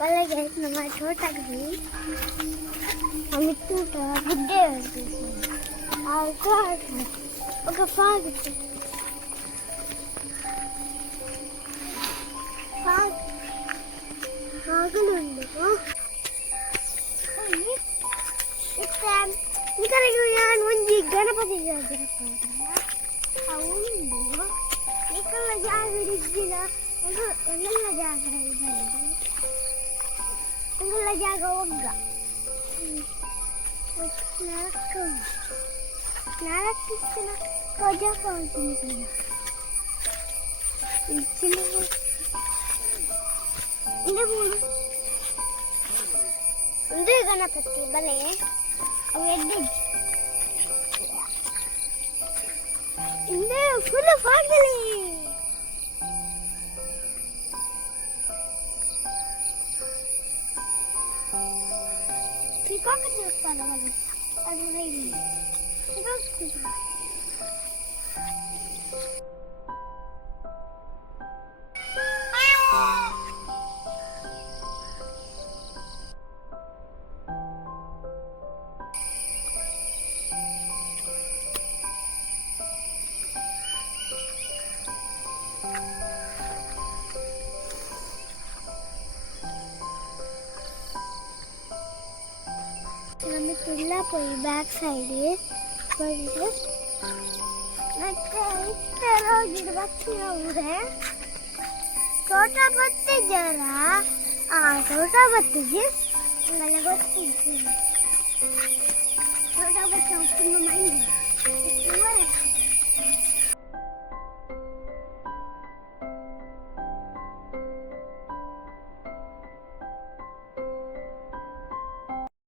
बल्ले नम्बर छोटा भी हम टूटा बुड्ढे और ఒక ఫాగ్ ఫాగులు ఉంది ఇంకా ഞാൻ ಒಂದು ಗಣಪತಿ ಜಾತ್ರೆ అవును ఇక్కడ ಜಾತ್ರೆ ಇದ್ದಿಲ್ಲ ಎಲ್ಲ ಜಾಗ ಇದೆ ಎಲ್ಲ ಜಾಗ ಒಗ್ಗ ನಾಲ್ಕು ಧ್ವಜ ಕಾಣ್ತೀನಿ ಒಂದು ಗಣಪತಿ ಬಲೆ ಅವು ಎಡ್ಡೆ ಇಲ್ಲೇ ಫುಲ್ ಫಾಗಲಿ ಪಿಕಾಕ್ ದೇವಸ್ಥಾನ ಅದು ರೈಲಿ ನಮಗೆ ತುಲ್ಲ ಪೋಯಿ ಬ್ಯಾಕ್ ಸೈಡ್ ಬಂದು ಮತ್ತೆ ಇಷ್ಟೆಲ್ಲ ಹೋಗಿದ್ದು ಬರ್ತೀವಿ ಅವರೇ ತೋಟ ಬರ್ತಿದ್ದಾರ ತೋಟ ಬರ್ತಿದ್ವಿ ಆಮೇಲೆ ಗೊತ್ತಿದ್ವಿ ತೋಟ ಬರ್ತೀವಿ ತುಂಬ ಮಂದಿ